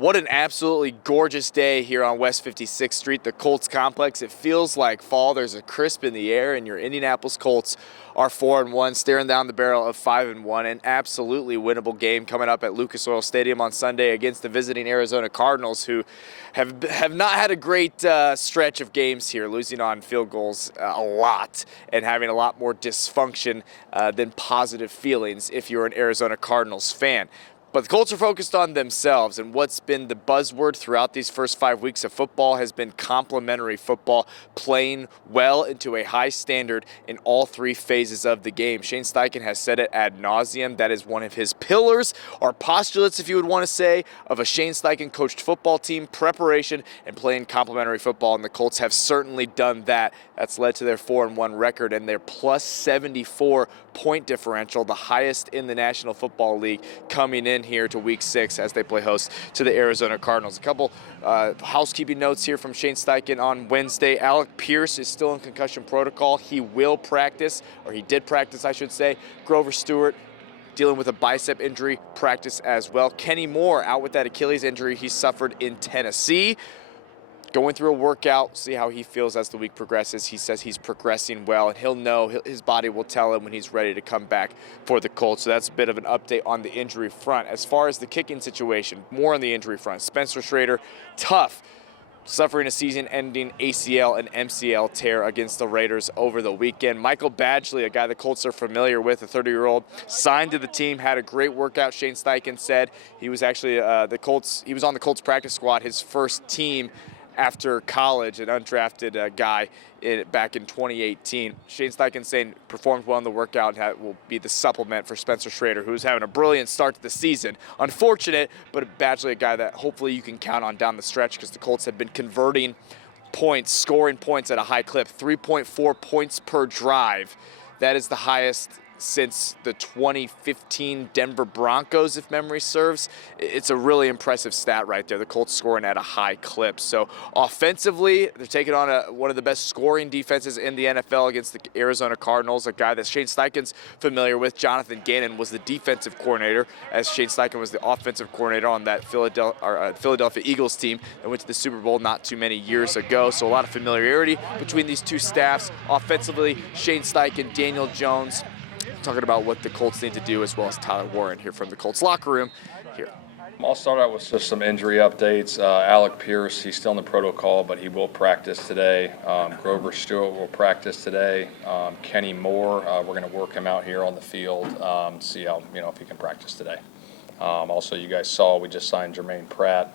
What an absolutely gorgeous day here on West 56th Street, the Colts complex. It feels like fall. There's a crisp in the air, and your Indianapolis Colts are 4-1, staring down the barrel of 5-1. An absolutely winnable game coming up at Lucas Oil Stadium on Sunday against the visiting Arizona Cardinals, who have not had a great stretch of games here, losing on field goals a lot and having a lot more dysfunction than positive feelings if you're an Arizona Cardinals fan. But the Colts are focused on themselves, and what's been the buzzword throughout these first 5 weeks of football has been complementary football, playing well into a high standard in all three phases of the game. Shane Steichen has said it ad nauseum. That is one of his pillars, or postulates, if you would want to say, of a Shane Steichen coached football team: preparation and playing complementary football, and the Colts have certainly done that. That's led to their 4-1 record and their plus 74 point differential, the highest in the National Football League, coming in here to week 6 as they play host to the Arizona Cardinals. A couple housekeeping notes here from Shane Steichen on Wednesday. Alec Pierce is still in concussion protocol. He will practice, or he did practice, I should say. Grover Stewart, dealing with a bicep injury, practice as well. Kenny Moore out with that Achilles injury he suffered in Tennessee. Going through a workout, see how he feels as the week progresses. He says he's progressing well, and he'll know, his body will tell him when he's ready to come back for the Colts. So that's a bit of an update on the injury front. As far as the kicking situation, more on the injury front. Spencer Schrader, tough, suffering a season-ending ACL and MCL tear against the Raiders over the weekend. Michael Badgley, a guy the Colts are familiar with, a 30-year-old, signed to the team, had a great workout. Shane Steichen said he was actually he was on the Colts practice squad, his first team after college, an undrafted guy back in 2018. Shane Steichen saying performed well in the workout and will be the supplement for Spencer Schrader, who's having a brilliant start to the season. Unfortunate, but Badgley, a guy that hopefully you can count on down the stretch, because the Colts have been converting points, scoring points at a high clip, 3.4 points per drive. That is the highest since the 2015 Denver Broncos, if memory serves. It's a really impressive stat right there. The Colts scoring at a high clip. So offensively, they're taking on one of the best scoring defenses in the NFL against the Arizona Cardinals, a guy that Shane Steichen's familiar with. Jonathan Gannon was the defensive coordinator, as Shane Steichen was the offensive coordinator on that Philadelphia Eagles team that went to the Super Bowl not too many years ago. So a lot of familiarity between these two staffs. Offensively, Shane Steichen, Daniel Jones, talking about what the Colts need to do, as well as Tyler Warren here from the Colts locker room here. I'll start out with just some injury updates. Alec Pierce, he's still in the protocol, but he will practice today. Grover Stewart will practice today. Kenny Moore, we're going to work him out here on the field, see how, if he can practice today. Also, you guys saw we just signed Jermaine Pratt,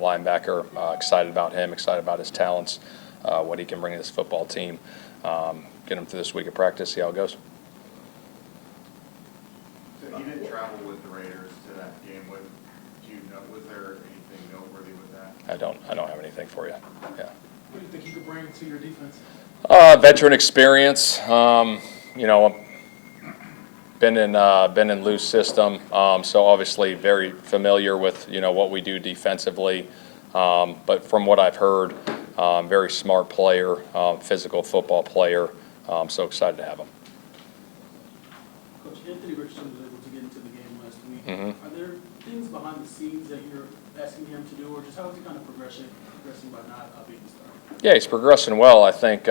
linebacker. Excited about him, excited about his talents, what he can bring to this football team. Get him through this week of practice, see how it goes. You didn't travel with the Raiders to that game. Was there anything noteworthy with that? I don't have anything for you. Yeah. What do you think you could bring to your defense? Veteran experience. Been in Lou's system, so obviously very familiar with what we do defensively. But from what I've heard, very smart player, physical football player. So excited to have him. Coach, Anthony Richardson was able to get into the game last week. Mm-hmm. Are there things behind the scenes that you're asking him to do, or just how is he kind of progressing by not being the starter? Yeah, he's progressing well. I think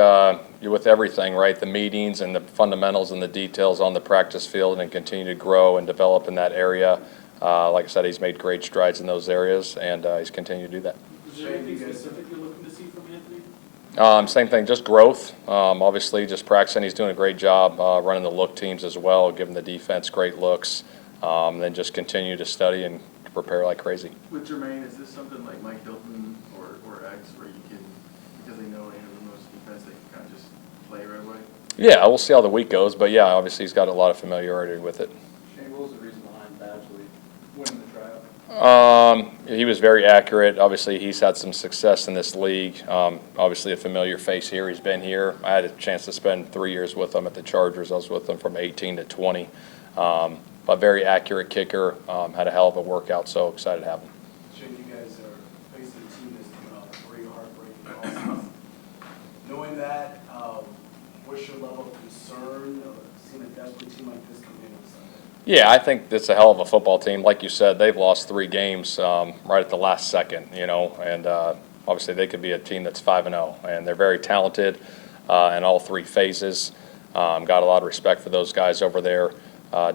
with everything, right? The meetings and the fundamentals and the details on the practice field, and continue to grow and develop in that area. Like I said, he's made great strides in those areas, and he's continued to do that. Is there anything specific you're looking to see from Anthony? Same thing, just growth. Obviously, just practicing. He's doing a great job running the look teams as well, giving the defense great looks. Then just continue to study and prepare like crazy. With Jermaine, is this something like Mike Hilton or X, where you can, because they know Andrew knows defense, they can kind of just play right away? Yeah, we'll see how the week goes, but yeah, obviously he's got a lot of familiarity with it. Shane, what was the reason behind Badgley winning the tryout? He was very accurate. Obviously, he's had some success in this league. Obviously, a familiar face here. He's been here. I had a chance to spend 3 years with him at the Chargers. I was with him from 18 to 20. But very accurate kicker. Had a hell of a workout, so excited to have him. Shane, you guys are facing a team that's pretty heartbreaking losses. Knowing that, what's your level of concern of seeing a desperate team like this come in on Sunday? Yeah, I think it's a hell of a football team. Like you said, they've lost 3 games right at the last second, and obviously they could be a team that's 5-0, and they're very talented in all 3 phases. Got a lot of respect for those guys over there.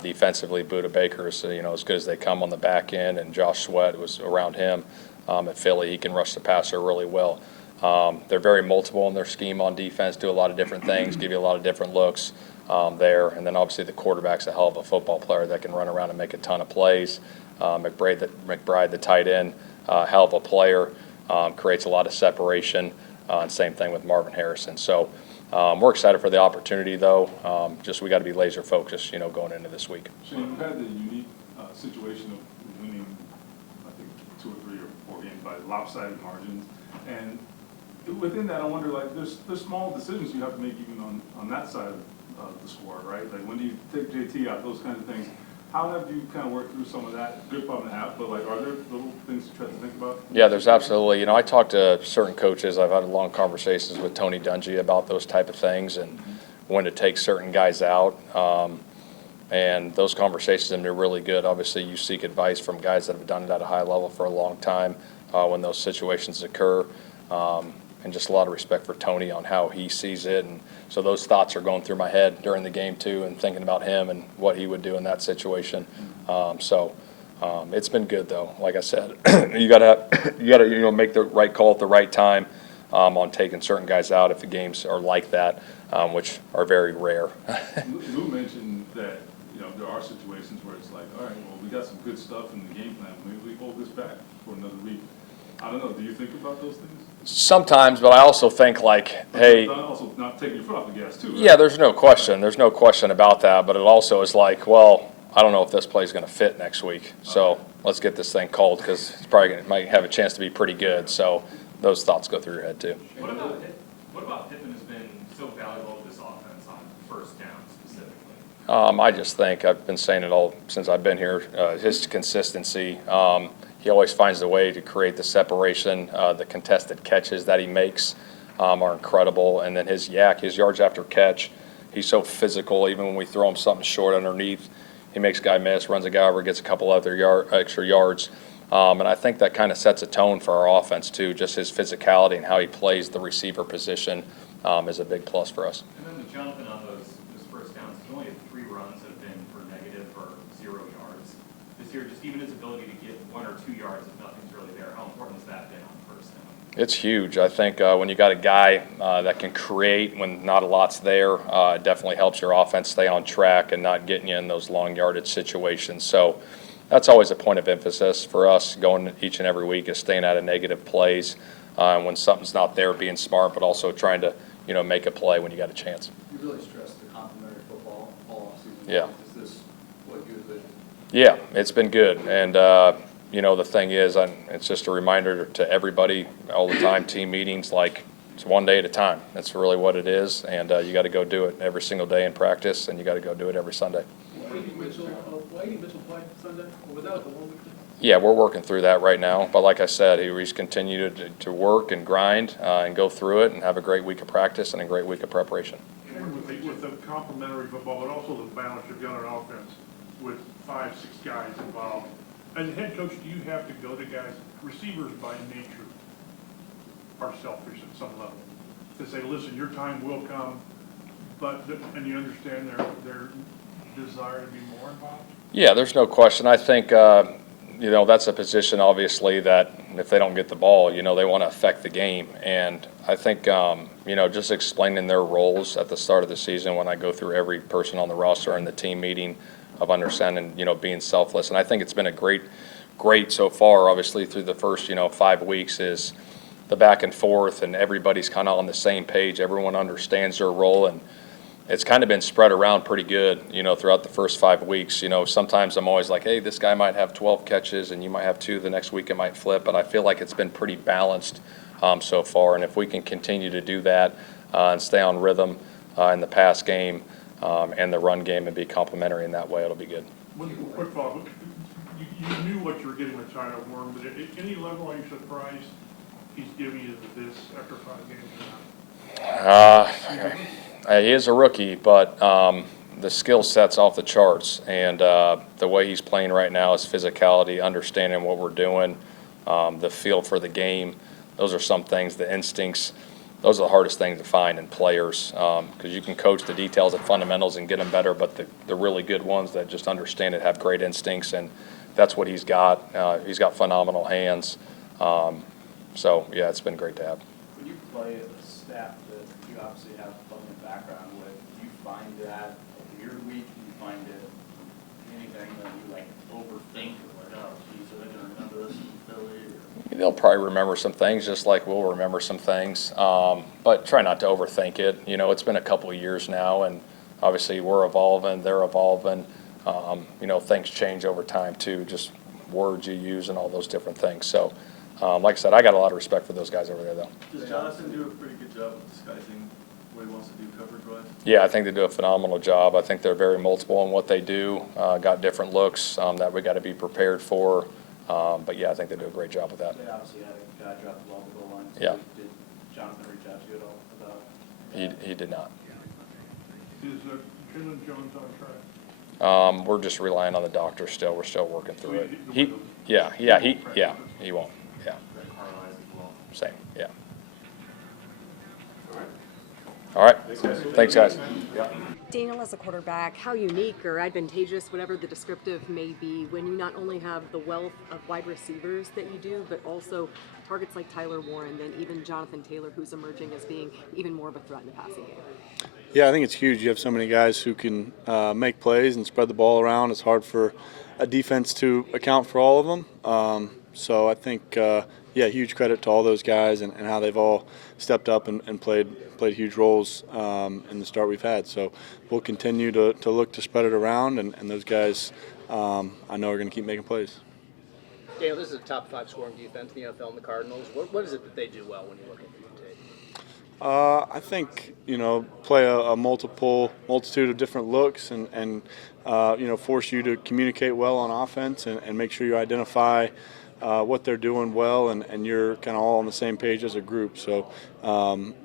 Defensively, Budda Baker is, as good as they come on the back end, and Josh Sweat was around him at Philly. He can rush the passer really well. They're very multiple in their scheme on defense, do a lot of different things, give you a lot of different looks there. And then obviously the quarterback's a hell of a football player that can run around and make a ton of plays. McBride, the tight end, hell of a player, creates a lot of separation. And same thing with Marvin Harrison. So we're excited for the opportunity, though. Just we got to be laser focused, going into this week. Shane, you've had the unique situation of winning, I think, 2 or 3 or 4 games by lopsided margins. And within that, I wonder, there's small decisions you have to make even on that side of the score, right? Like, when do you take JT out, those kind of things. How have you kind of worked through some of that? Good problem to have, but, are there little things you try to think about? Yeah, there's absolutely. I talked to certain coaches. I've had long conversations with Tony Dungy about those type of things and when to take certain guys out. And those conversations have been really good. Obviously, you seek advice from guys that have done it at a high level for a long time when those situations occur. And just a lot of respect for Tony on how he sees it. And so those thoughts are going through my head during the game too, and thinking about him and what he would do in that situation. It's been good though. Like I said, you gotta make the right call at the right time on taking certain guys out if the games are like that, which are very rare. Lou mentioned that there are situations where it's like, all right, well, we got some good stuff in the game plan. Maybe we hold this back for another week. I don't know. Do you think about those things? Sometimes, but I also think hey. Also not taking your foot off the gas too, right? Yeah, there's no question. There's no question about that. But it also is well, I don't know if this play is going to fit next week. So let's get this thing called because it's probably might have a chance to be pretty good. So those thoughts go through your head too. What about Pittman has been so valuable to this offense on first down specifically? I just think I've been saying it all since I've been here. His consistency. He always finds a way to create the separation. The contested catches that he makes are incredible. And then his yards after catch, he's so physical. Even when we throw him something short underneath, he makes a guy miss, runs a guy over, gets a couple other extra yards. And I think that kind of sets a tone for our offense too. Just his physicality and how he plays the receiver position is a big plus for us. And then with Jonathan on those first downs, he only had 3 runs that have been for negative or 0 yards. This year, just even his ability to get 1 or 2 yards if nothing's really there, how important has that been on first down? It's huge. I think when you got a guy that can create when not a lot's there, it definitely helps your offense stay on track and not getting you in those long yardage situations. So that's always a point of emphasis for us going each and every week is staying out of negative plays. When something's not there, being smart, but also trying to make a play when you got a chance. You really stress the complementary football all offseason. Yeah. Is this what you envision? Yeah, it's been good. And, the thing is, it's just a reminder to everybody all the time, team meetings, it's one day at a time. That's really what it is. And you got to go do it every single day in practice, and you got to go do it every Sunday. Will Mitchell play Sunday, or without the 1 week? Yeah, we're working through that right now. But like I said, he's continued to work and grind and go through it and have a great week of practice and a great week of preparation. With the complementary football, but also the balance you've got on offense with 5, 6 guys involved. As a head coach, do you have to go to guys, receivers by nature are selfish at some level, to say, listen, your time will come, and you understand their desire to be more involved? Yeah, there's no question. I think, that's a position, obviously, that if they don't get the ball, they want to affect the game. And I think, just explaining their roles at the start of the season when I go through every person on the roster and the team meeting of understanding, being selfless. And I think it's been a great so far, obviously, through the first, 5 weeks is the back and forth and everybody's kind of on the same page. Everyone understands their role. And it's kind of been spread around pretty good, throughout the first 5 weeks. Sometimes I'm always like, hey, this guy might have 12 catches and you might have 2. The next week it might flip. But I feel like it's been pretty balanced so far. And if we can continue to do that and stay on rhythm in the pass game and the run game and be complementary in that way, it'll be good. One quick follow-up. You knew what you were getting with China Worm, but at any level are you surprised he's giving you this after 5 games? He is a rookie, but the skill set's off the charts, and the way he's playing right now, his physicality, understanding what we're doing, the feel for the game. Those are some things, the instincts. Those are the hardest things to find in players, because you can coach the details and fundamentals and get them better, but the really good ones that just understand it have great instincts, and that's what he's got. He's got phenomenal hands. So, yeah, it's been great to have. When you play a staff that you obviously have plenty of background with, do you find that your week, do you find it anything that you like overthink or like, oh, geez, are they going to remember this in Philly? Or? They'll probably remember some things just like we'll remember some things, but try not to overthink it. You know, it's been a couple of years now, and obviously we're evolving, they're evolving. You know, things change over time too, just words you use and all those different things. So, like I said, I got a lot of respect for those guys over there, though. Does Jonathan do a pretty good job of disguising what he wants to do coverage-wise? Yeah, I think they do a phenomenal job. I think they're very multiple in what they do, got different looks that we got to be prepared for. But, yeah, I think they do a great job with that. They obviously had a guy drop the ball at the goal line. So Yeah. Did Jonathan reach out to you at all about He did not. Is Jalen Jones on track? We're just relying on the doctor still. We're still working through it. He won't. He won't. Yeah, same, yeah. All right. Thanks, guys. Daniel, as a quarterback, how unique or advantageous, whatever the descriptive may be, when you not only have the wealth of wide receivers that you do, but also targets like Tyler Warren, then even Jonathan Taylor, who's emerging as being even more of a threat in the passing game? Yeah, I think it's huge. You have so many guys who can make plays and spread the ball around. It's hard for a defense to account for all of them. So I think, huge credit to all those guys and how they've all stepped up and played huge roles in the start we've had. So we'll continue to look to spread it around, and those guys I know are going to keep making plays. Daniel, this is a top 5 scoring defense in the NFL and the Cardinals. What is it that they do well when you look at the tape? I think, play a multitude of different looks and force you to communicate well on offense and make sure you identify what they're doing well and you're kind of all on the same page as a group. So,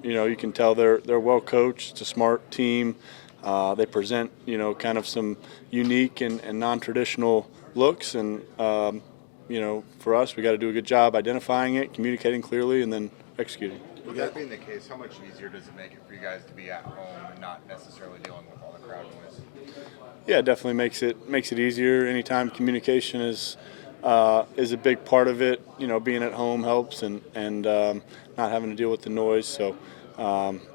you can tell they're well coached. It's a smart team. They present, kind of some unique and non-traditional looks. And, for us, we got to do a good job identifying it, communicating clearly, and then executing. With that being the case, how much easier does it make it for you guys to be at home and not necessarily dealing with all the crowd noise? Yeah, it definitely makes it easier. Anytime communication is a big part of it. Being at home helps and not having to deal with the noise. So,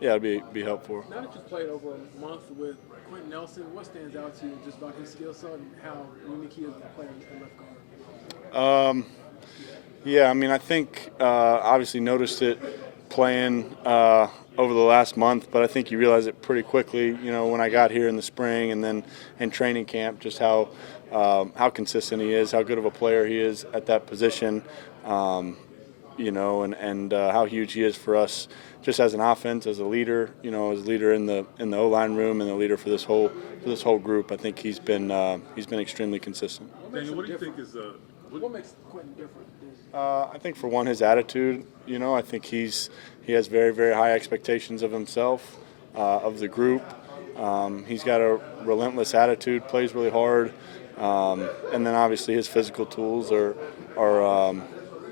it'd be helpful. Now that you've played over a month with Quentin Nelson, what stands out to you just about his skill set and how unique he is as a player at left guard? I think obviously noticed it playing over the last month, but I think you realize it pretty quickly, when I got here in the spring and then in training camp, just how consistent he is, how good of a player he is at that position, and how huge he is for us just as an offense, as a leader, as a leader in the O-line room and a leader for this whole group. I think he's been extremely consistent. Daniel, what do you think is What makes Quentin different? I think for one, his attitude. I think he has very, very high expectations of himself, of the group. He's got a relentless attitude, plays really hard, and then obviously his physical tools are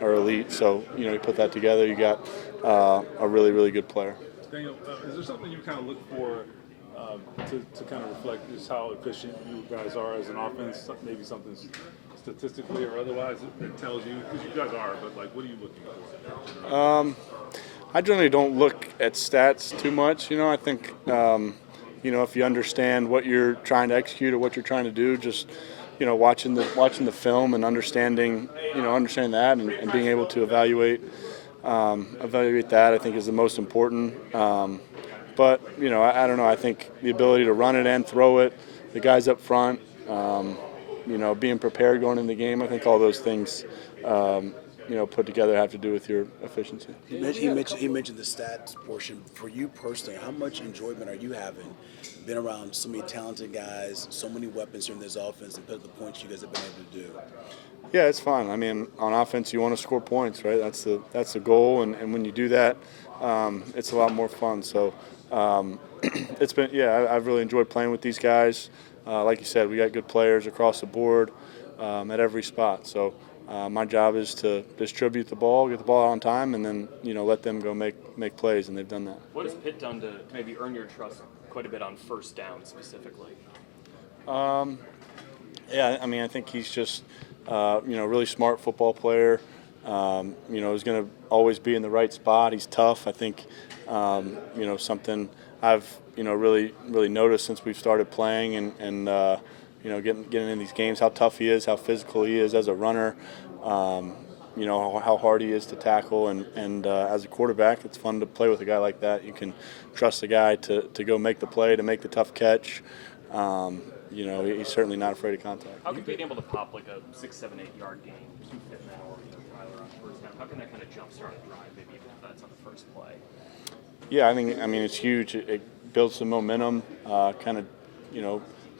elite. So you put that together, you got a really, really good player. Daniel, is there something you kind of look for to kind of reflect just how efficient you guys are as an offense? Maybe something statistically or otherwise it tells you, because you guys are, but what are you looking for? I generally don't look at stats too much. I think if you understand what you're trying to execute or what you're trying to do, just watching the film and understanding that and being able to evaluate that, I think is the most important. But I don't know. I think the ability to run it and throw it, the guys up front, being prepared going into the game, I think all those things, put together have to do with your efficiency. He mentioned the stats portion. For you personally, how much enjoyment are you having being around so many talented guys, so many weapons in this offense, and put the points you guys have been able to do? Yeah, it's fun. I mean, on offense, you want to score points, right? That's the goal, and when you do that, it's a lot more fun. So it's been, yeah, I've really enjoyed playing with these guys. Like you said, we got good players across the board at every spot. So my job is to distribute the ball, get the ball out on time, and then let them go make plays, and they've done that. What has Pitt done to maybe earn your trust quite a bit on first down specifically? Yeah, I mean, I think he's just really smart football player. He's going to always be in the right spot. He's tough. I think something I've really noticed since we've started playing and getting in these games, how tough he is, how physical he is as a runner. How hard he is to tackle, and as a quarterback, it's fun to play with a guy like that. You can trust the guy to go make the play, to make the tough catch. He's certainly not afraid of contact. How can being able to pop like a 6, 7, 8 yard gain, fit now, or Tyler on first down? How can that kind of jumpstart a drive, maybe even if that's on the first play? Yeah, I mean it's huge. It builds some momentum, kind of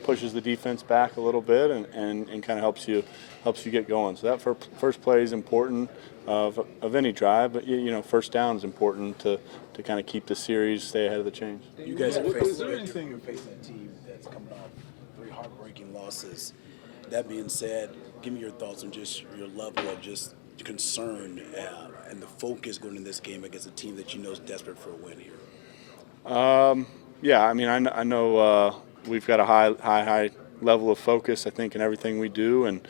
pushes the defense back a little bit, and kind of helps you get going. So that first play is important of any drive, but first down is important to kind of keep the series, stay ahead of the chains. You guys are Is facing there anything- a team that's coming off 3 heartbreaking losses. That being said, give me your thoughts on just your level of just concern and the focus going in this game against a team that is desperate for a win here. Yeah, I mean, I know we've got a high level of focus, I think, in everything we do, and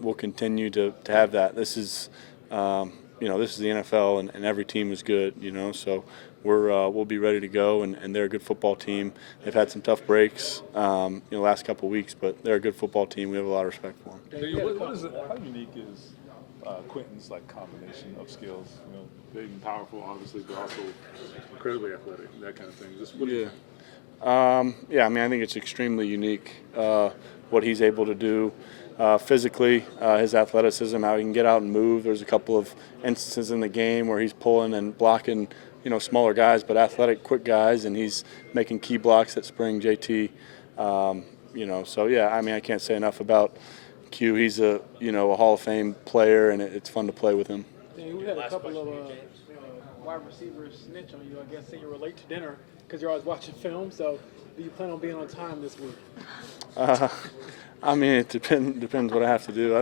we'll continue to have that. This is this is the NFL, and every team is good, so we'll be ready to go, and they're a good football team. They've had some tough breaks, last couple of weeks, but they're a good football team. We have a lot of respect for them. How unique is Quentin's combination of skills? Big and powerful, obviously, but also incredibly athletic, that kind of thing. Just what do you think? I mean, I think it's extremely unique what he's able to do physically, his athleticism, how he can get out and move. There's a couple of instances in the game where he's pulling and blocking, smaller guys, but athletic, quick guys, and he's making key blocks that spring JT. So yeah, I mean, I can't say enough about Q. He's a Hall of Fame player, and it's fun to play with him. We had a couple of wide receivers snitch on you, I guess, saying you were late to dinner because you're always watching film. So, do you plan on being on time this week? I mean, it depends what I have to do.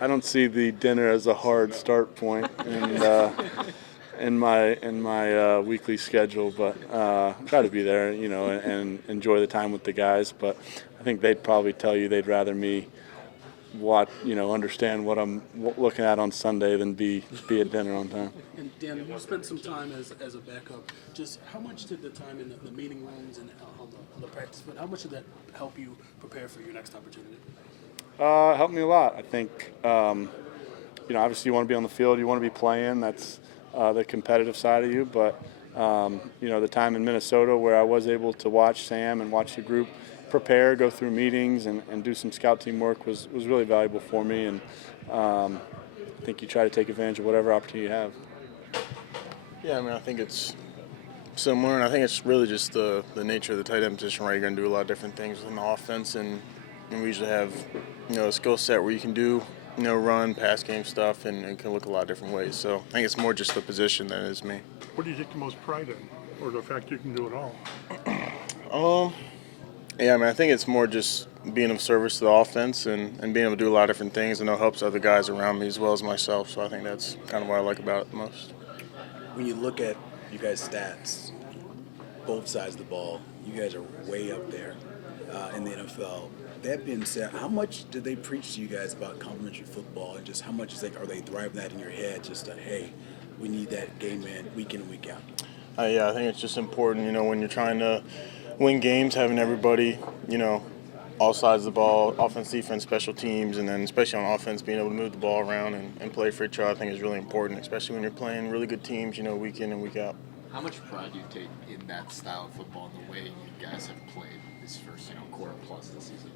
I don't see the dinner as a hard start point in my weekly schedule, but try to be there, and enjoy the time with the guys. But I think they'd probably tell you they'd rather me understand what I'm looking at on Sunday than be at dinner on time. And Dan, you spent some time as a backup. Just how much did the time in the meeting rooms and on the practice field, how much did that help you prepare for your next opportunity? Helped me a lot. I think, obviously you want to be on the field, you want to be playing. That's the competitive side of you. But, the time in Minnesota where I was able to watch Sam and watch the group prepare, go through meetings, and do some scout team work was really valuable for me. And I think you try to take advantage of whatever opportunity you have. Yeah, I mean, I think it's similar, and I think it's really just the nature of the tight end position, right? You're going to do a lot of different things in the offense, and we usually have, a skill set where you can do, run, pass game stuff, and it can look a lot of different ways. So I think it's more just the position than it is me. What do you take the most pride in, or the fact you can do it all? Yeah, I mean, I think it's more just being of service to the offense and being able to do a lot of different things, and it helps other guys around me as well as myself. So I think that's kind of what I like about it the most. When you look at you guys' stats, both sides of the ball, you guys are way up there in the NFL. That being said, how much did they preach to you guys about complimentary football, and just how much are they driving that in your head? Just hey, we need that game week in and week out. Yeah, I think it's just important, when you're trying to win games, having everybody, all sides of the ball, offense, defense, special teams, and then especially on offense, being able to move the ball around and play for each other, I think is really important, especially when you're playing really good teams, week in and week out. How much pride do you take in that style of football and the way you guys have played this first, quarter plus this season?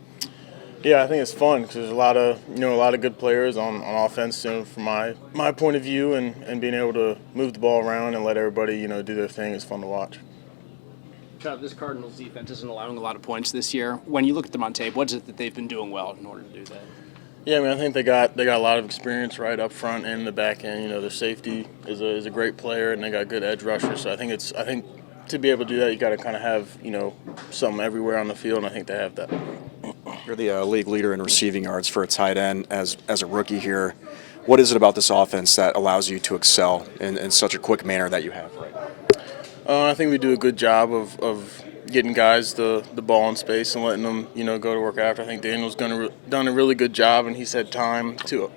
Yeah, I think it's fun because there's a lot of good players on offense, from my point of view, and being able to move the ball around and let everybody, do their thing is fun to watch. Trav, this Cardinals defense isn't allowing a lot of points this year. When you look at them on tape, what is it that they've been doing well in order to do that? Yeah, I mean, I think they got a lot of experience right up front and in the back end. You know, their safety is a great player, and they got good edge rushers. So I think to be able to do that, you got to kind of have, you know, something everywhere on the field, and I think they have that. You're the league leader in receiving yards for a tight end as a rookie here. What is it about this offense that allows you to excel in such a quick manner that you have right now? I think we do a good job of getting guys the ball in space and letting them, you know, go to work after. I think Daniel's done a really good job, and he's had time to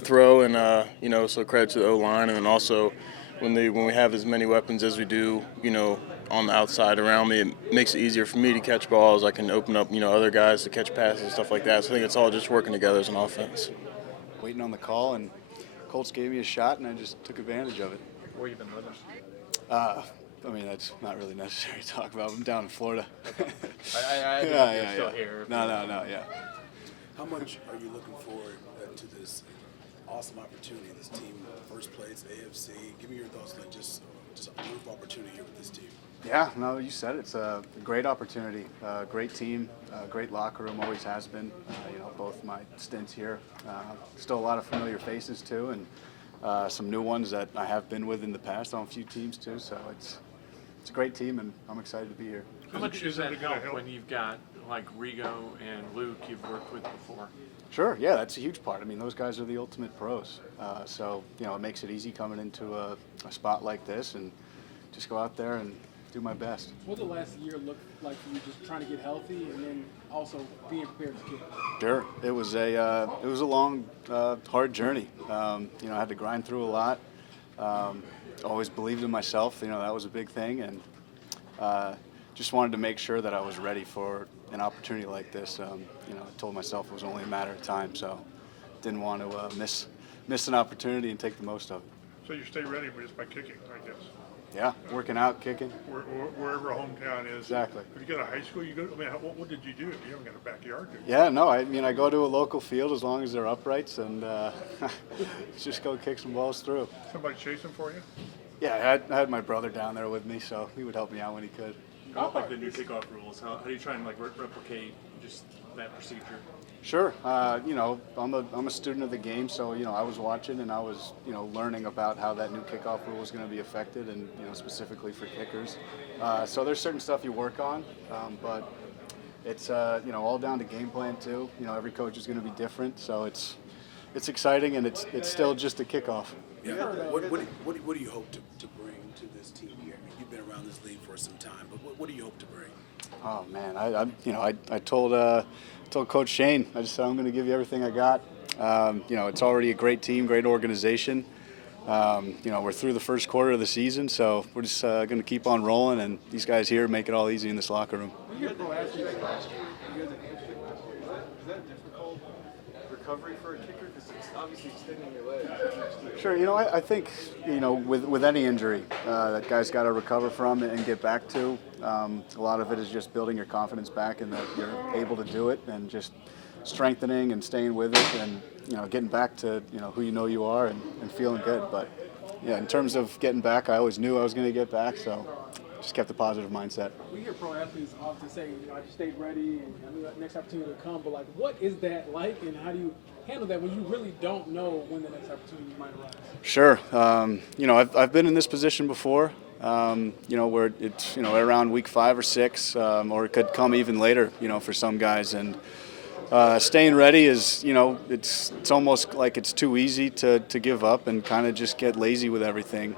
throw, and you know, so credit to the O-line, and then also when we have as many weapons as we do, you know, on the outside around me, it makes it easier for me to catch balls. I can open up, you know, other guys to catch passes and stuff like that. So I think it's all just working together as an offense. Waiting on the call, and Colts gave me a shot, and I just took advantage of it. Where you been living? I mean, that's not really necessary to talk about. I'm down in Florida. I think you're still here. No, yeah. How much are you looking forward to this awesome opportunity, this team, first place, AFC? Give me your thoughts, like just a wonderful opportunity here with this team. Yeah, no, you said it. It's a great opportunity, great team, great locker room, always has been. You know, both my stints here. Still a lot of familiar faces too, and some new ones that I have been with in the past on a few teams too. So it's a great team, and I'm excited to be here. How much does that help when you've got like Rigo and Luke you've worked with before? Sure, yeah, that's a huge part. I mean, those guys are the ultimate pros. So, you know, it makes it easy coming into a spot like this and just go out there and do my best. What did the last year look like for you, just trying to get healthy and then also being prepared to kick? Sure, it was a long, hard journey. You know, I had to grind through a lot. Always believed in myself. You know, that was a big thing, and just wanted to make sure that I was ready for an opportunity like this. You know, I told myself it was only a matter of time, so didn't want to miss an opportunity and take the most of it. So you stay ready just by kicking, I guess. Yeah, working out, kicking. Wherever hometown is. Exactly. If you go to high school, you go. I mean, what did you do? You haven't got a backyard, do you? Yeah, no. I mean, I go to a local field as long as they're uprights, and just go kick some balls through. Somebody chasing for you? Yeah, I had my brother down there with me, so he would help me out when he could. About like the new kickoff rules, how do you try and like replicate just that procedure? Sure. You know, I'm a student of the game, so you know I was watching and I was learning about how that new kickoff rule was going to be affected, and specifically for kickers. So there's certain stuff you work on, but it's all down to game plan too. You know, every coach is going to be different, so it's exciting, and it's still just a kickoff. Yeah. What do you hope to bring to this team here? I mean, you've been around this league for some time, but what do you hope to bring? Oh man, I told Coach Shane, I just said I'm going to give you everything I got. It's already a great team, great organization. We're through the first quarter of the season, so we're just going to keep on rolling, and these guys here make it all easy in this locker room. When you're pro athletes last year, you guys had hamstring last year. Is that difficult recovery for a kicker? Because it's obviously extending your legs. Sure, I think, with any injury that guys got to recover from and get back to, a lot of it is just building your confidence back and that you're able to do it, and just strengthening and staying with it, and, getting back to, who you are and feeling good. But, yeah, in terms of getting back, I always knew I was going to get back, so just kept a positive mindset. We hear pro athletes often say, I just stayed ready and I knew that next opportunity would come, but, like, what is that like, and how do you handle that when you really don't know when the next opportunity might arise? Sure. I've been in this position before, where it's, around week 5 or 6, or it could come even later, for some guys. And staying ready is, it's almost like it's too easy to give up and kind of just get lazy with everything.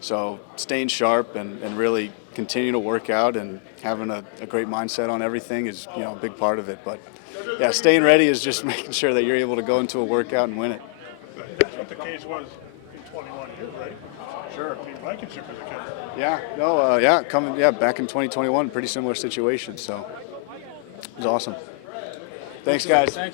So staying sharp and really continue to work out and having a great mindset on everything is, a big part of it. But, yeah, staying ready is just making sure that you're able to go into a workout and win it. That's what the case was in 21 here, right? Sure. I mean, Blankenship was a kicker. Yeah, back in 2021, pretty similar situation, so it was awesome. Thanks, guys. All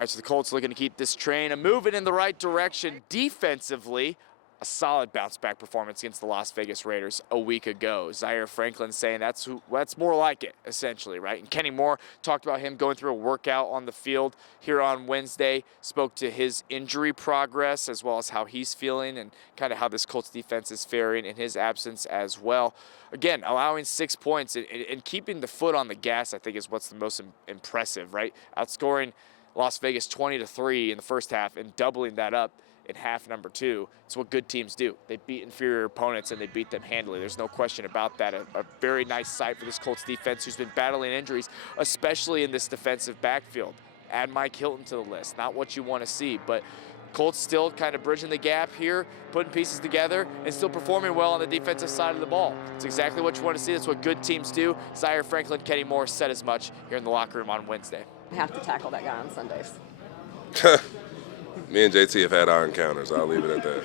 right, so the Colts looking to keep this train moving in the right direction defensively. a solid bounce-back performance against the Las Vegas Raiders a week ago. Zaire Franklin saying that's more like it, essentially, right? And Kenny Moore talked about him going through a workout on the field here on Wednesday, spoke to his injury progress as well as how he's feeling and kind of how this Colts defense is faring in his absence as well. Again, allowing 6 points and keeping the foot on the gas, I think, is what's the most impressive, right? Outscoring Las Vegas 20-3 in the first half and doubling that up in half number 2. It's what good teams do. They beat inferior opponents and they beat them handily. There's no question about that. A very nice sight for this Colts defense who's been battling injuries, especially in this defensive backfield. Add Mike Hilton to the list. Not what you want to see, but Colts still kind of bridging the gap here, putting pieces together, and still performing well on the defensive side of the ball. It's exactly what you want to see. That's what good teams do. Zaire Franklin, Kenny Moore said as much here in the locker room on Wednesday. I have to tackle that guy on Sundays. Me and JT have had our encounters. I'll leave it at that.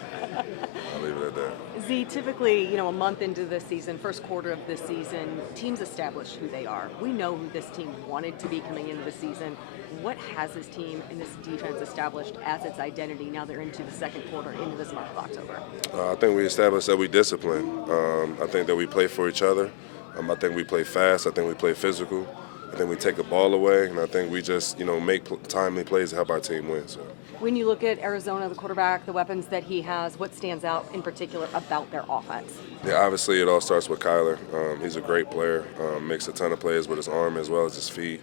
Z, typically, a month into the season, first quarter of the season, teams establish who they are. We know who this team wanted to be coming into the season. What has this team and this defense established as its identity now they're into the second quarter, into this month of October? I think we established that we discipline. I think that we play for each other. I think we play fast. I think we play physical. I think we take the ball away, and I think we just, make timely plays to help our team win. So. When you look at Arizona, the quarterback, the weapons that he has, what stands out in particular about their offense? Yeah, obviously it all starts with Kyler. He's a great player, makes a ton of plays with his arm as well as his feet.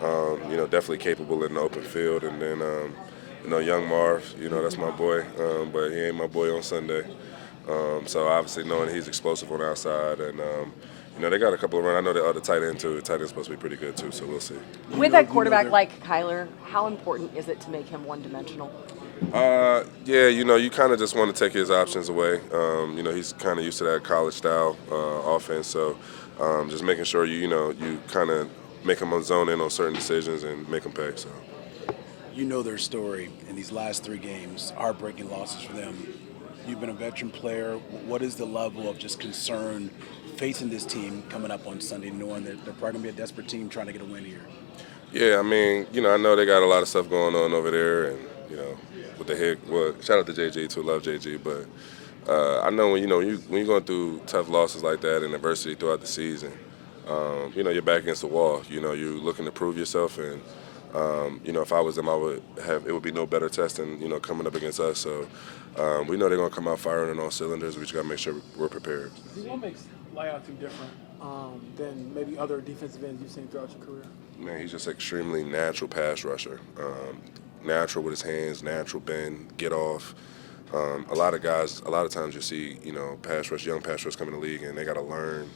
Definitely capable in the open field. And then, young Marv, that's my boy, but he ain't my boy on Sunday. So obviously knowing he's explosive on the outside and, they got a couple of runs. I know the other tight end, too. The tight end's supposed to be pretty good, too, so we'll see. With a quarterback like Kyler, how important is it to make him one-dimensional? You kind of just want to take his options away. He's kind of used to that college-style offense, so just making sure, you kind of make him zone in on certain decisions and make him pay, so. You know their story in these last 3 games, heartbreaking losses for them. You've been a veteran player. What is the level of just concern facing this team coming up on Sunday, knowing that they're probably going to be a desperate team trying to get a win here? Yeah, I know they got a lot of stuff going on over there, and, with the head, shout out to JG, too, love JG, but I know when you're going through tough losses like that and adversity throughout the season, you're back against the wall. You're looking to prove yourself, and, if I was them, it would be no better test than, coming up against us, so we know they're going to come out firing on all cylinders. We just got to make sure we're prepared. What makes Laiatu different than maybe other defensive ends you've seen throughout your career? Man, he's just extremely natural pass rusher. Natural with his hands, natural bend, get off. A lot of times you see, young pass rushers come in the league and they got to learn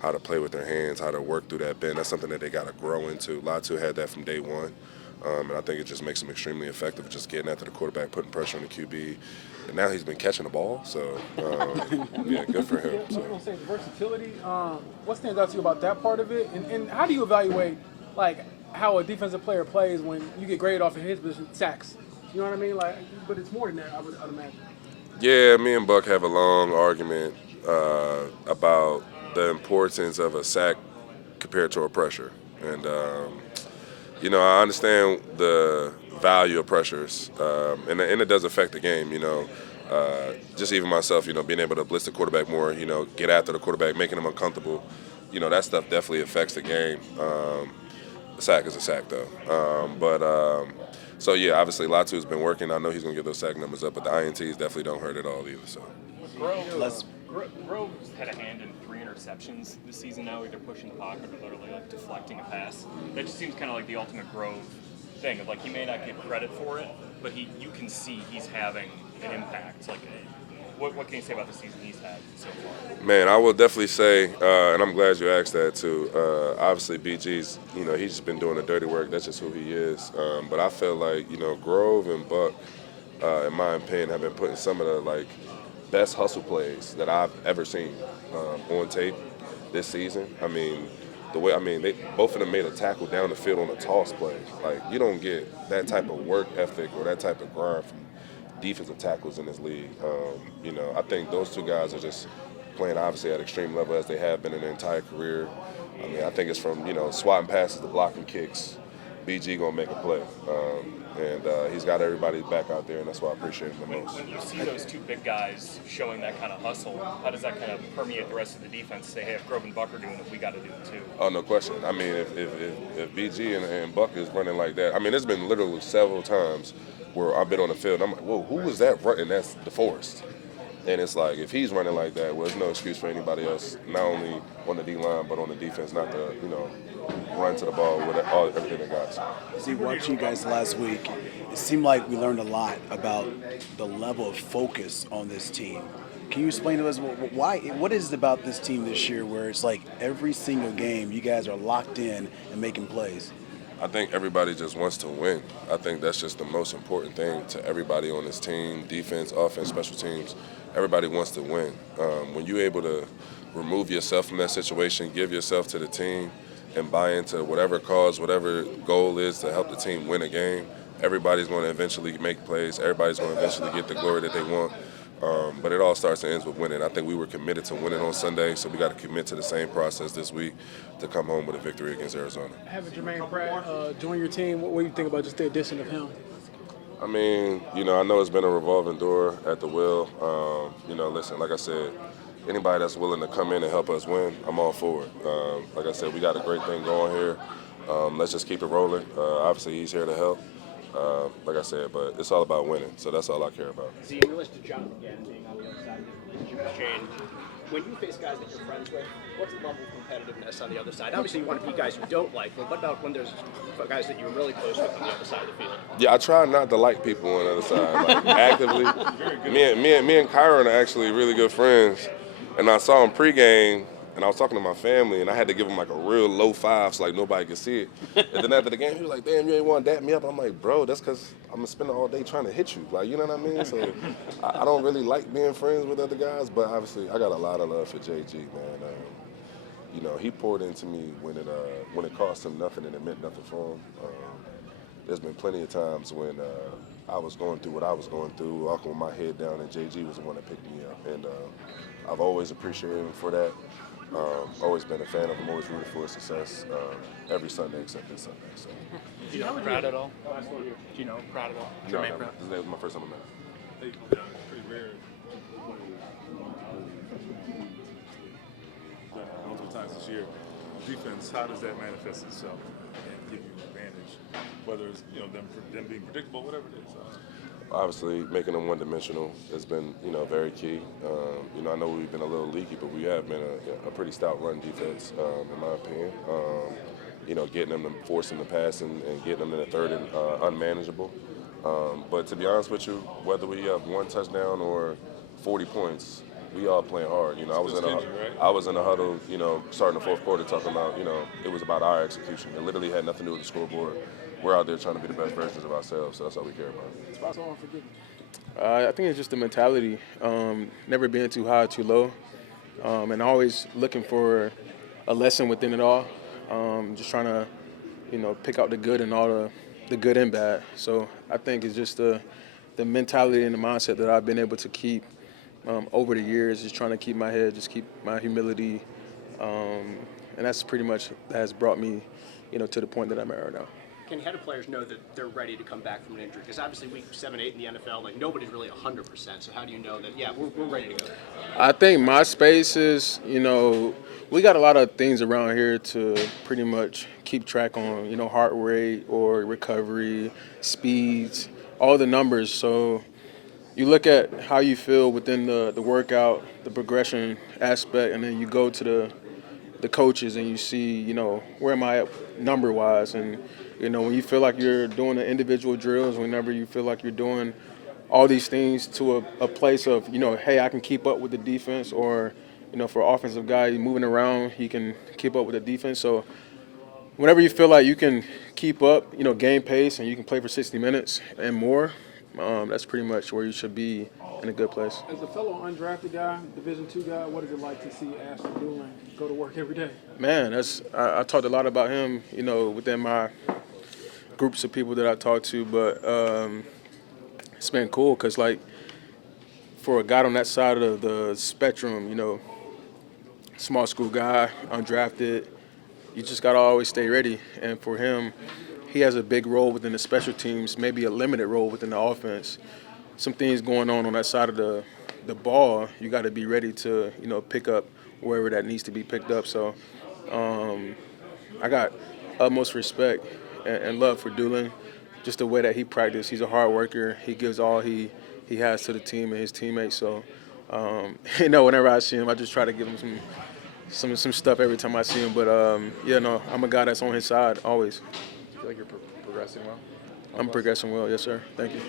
how to play with their hands, how to work through that bend. That's something that they got to grow into. Laiatu had that from day one. And I think it just makes him extremely effective, just getting after the quarterback, putting pressure on the QB. And now he's been catching the ball, so yeah, good for him. So. I was going to say versatility. What stands out to you about that part of it? And how do you evaluate how a defensive player plays when you get graded off of his position, sacks? You know what I mean? But it's more than that, I would imagine. Yeah, me and Buck have a long argument about the importance of a sack compared to a pressure, and. I understand the value of pressures, and it does affect the game, Just even myself, being able to blitz the quarterback more, get after the quarterback, making him uncomfortable, that stuff definitely affects the game. A sack is a sack, though. So, yeah, obviously Latu's been working. I know he's going to get those sack numbers up, but the INTs definitely don't hurt at all either. So. Grove's had a hand in 3 interceptions this season now, either pushing the pocket or literally deflecting a pass. That just seems kind of like the ultimate Grove thing of he may not get credit for it, but you can see he's having an impact. What can you say about the season he's had so far? Man, I will definitely say, and I'm glad you asked that too. Obviously, BG's, he's just been doing the dirty work. That's just who he is. But I feel like, Grove and Buck, in my opinion, have been putting some of the best hustle plays that I've ever seen on tape this season. They both of them made a tackle down the field on a toss play. You don't get that type of work ethic or that type of grind from defensive tackles in this league. I think those 2 guys are just playing obviously at extreme level as they have been in their entire career. I think it's from swatting passes to blocking kicks. BG gonna make a play. And he's got everybody back out there, and that's why I appreciate him the most. When you see those two big guys showing that kind of hustle, how does that kind of permeate the rest of the defense? Say, hey, if Grove and Buck are doing it, we got to do it too. Oh, no question. I mean, if BG and Buck is running like that, I mean, there's been literally several times where I've been on the field, and I'm like, whoa, who was that running? That's DeForest. And it's like, if he's running like that, well, there's no excuse for anybody else, not only on the D-line, but on the defense, not to, run to the ball with everything they got. See, watching you guys last week, it seemed like we learned a lot about the level of focus on this team. Can you explain to us what is it about this team this year where it's like every single game you guys are locked in and making plays? I think everybody just wants to win. I think that's just the most important thing to everybody on this team, defense, offense, special teams. Everybody wants to win. When you're able to remove yourself from that situation, give yourself to the team, and buy into whatever cause, whatever goal is to help the team win a game, everybody's going to eventually make plays. Everybody's going to eventually get the glory that they want. But it all starts and ends with winning. I think we were committed to winning on Sunday, so we got to commit to the same process this week to come home with a victory against Arizona. Having Jermaine Pratt join your team, what do you think about just the addition of him? I mean, I know it's been a revolving door at the wheel. Listen, like I said, anybody that's willing to come in and help us win, I'm all for it. Like I said, we got a great thing going here. Let's just keep it rolling. Obviously, he's here to help. Like I said, but it's all about winning, so that's all I care about. See, in relation to Jonathan again being on the other side of the relationship has changed. When you face guys that you're friends with, what's the level of competitiveness on the other side? Obviously, you want to beat guys you don't like, but what about when there's guys that you're really close with on the other side of the field? Yeah, I try not to like people on the other side, like actively. Me and Kyron are actually really good friends, and I saw him pregame. And I was talking to my family, and I had to give him like a real low five so like nobody could see it. And then after the game, he was like, "Damn, you ain't want to dap me up." I'm like, "Bro, that's because I'm gonna spend all day trying to hit you." Like, you know what I mean? So I don't really like being friends with other guys, but obviously I got a lot of love for JG, man. He poured into me when it cost him nothing and it meant nothing for him. There's been plenty of times when I was going through what I was going through, walking with my head down, and JG was the one that picked me up. And I've always appreciated him for that. Always been a fan of him, always rooted for his success every Sunday except this Sunday. So. Do you know Pratt at all? Do you know Pratt at all? No, this was my first time I met him. Pretty rare. Multiple times this year. Defense, how does that manifest itself and give you an advantage? Whether it's them being predictable, whatever it is. Obviously, making them one-dimensional has been, very key. I know we've been a little leaky, but we have been a pretty stout run defense, in my opinion. Getting them to force them to pass and getting them in the third and unmanageable. But to be honest with you, whether we have one touchdown or 40 points, we all playing hard. I was in a huddle, starting the fourth quarter, talking about, it was about our execution. It literally had nothing to do with the scoreboard. We're out there trying to be the best versions of ourselves, so that's all we care about. I think it's just the mentality, never being too high or too low, and always looking for a lesson within it all. Just trying to, pick out the good and all the good and bad. So I think it's just the mentality and the mindset that I've been able to keep over the years, just trying to keep my head, just keep my humility, and that's pretty much has brought me, to the point that I'm at right now. Can how do players know that they're ready to come back from an injury? Because obviously week 7, 8 in the NFL, like nobody's really 100%. So how do you know that, yeah, we're ready to go? I think my space is, we got a lot of things around here to pretty much keep track on, heart rate or recovery, speeds, all the numbers. So you look at how you feel within the workout, the progression aspect, and then you go to the coaches and you see, where am I at number-wise? And when you feel like you're doing the individual drills, whenever you feel like you're doing all these things to a place of, hey, I can keep up with the defense, or, for an offensive guy moving around, he can keep up with the defense. So whenever you feel like you can keep up, game pace, and you can play for 60 minutes and more, that's pretty much where you should be in a good place. As a fellow undrafted guy, Division II guy, what is it like to see Ashton Dulin go to work every day? Man, I talked a lot about him, within my groups of people that I talk to, but it's been cool because, for a guy on that side of the spectrum, small school guy, undrafted, you just got to always stay ready. And for him, he has a big role within the special teams, maybe a limited role within the offense. Some things going on that side of the ball, you got to be ready to, pick up wherever that needs to be picked up. So I got utmost respect and love for Doolin, just the way that he practiced. He's a hard worker. He gives all he has to the team and his teammates. So, whenever I see him, I just try to give him some stuff every time I see him. But, I'm a guy that's on his side always. I feel like you're progressing well. I'm progressing well, yes, sir. Thank you.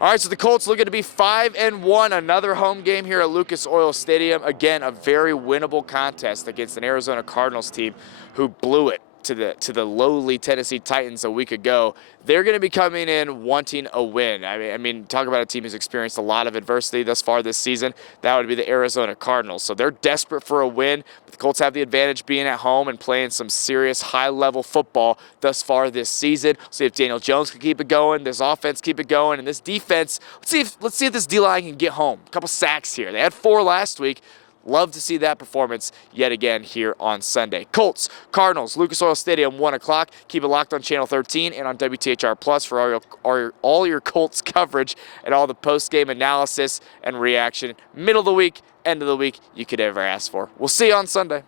All right, so the Colts looking to be 5-1, another home game here at Lucas Oil Stadium. Again, a very winnable contest against an Arizona Cardinals team who blew it to the lowly Tennessee Titans a week ago. They're going to be coming in wanting a win. I mean, talk about a team who's experienced a lot of adversity thus far this season. That would be the Arizona Cardinals. So they're desperate for a win, but the Colts have the advantage being at home and playing some serious high-level football thus far this season. See if Daniel Jones can keep it going, this offense keep it going, and this defense. Let's see if this D-line can get home. A couple sacks here. They had 4 last week. Love to see that performance yet again here on Sunday. Colts, Cardinals, Lucas Oil Stadium, 1 o'clock. Keep it locked on Channel 13 and on WTHR Plus for all your Colts coverage and all the post-game analysis and reaction, middle of the week, end of the week, you could ever ask for. We'll see you on Sunday.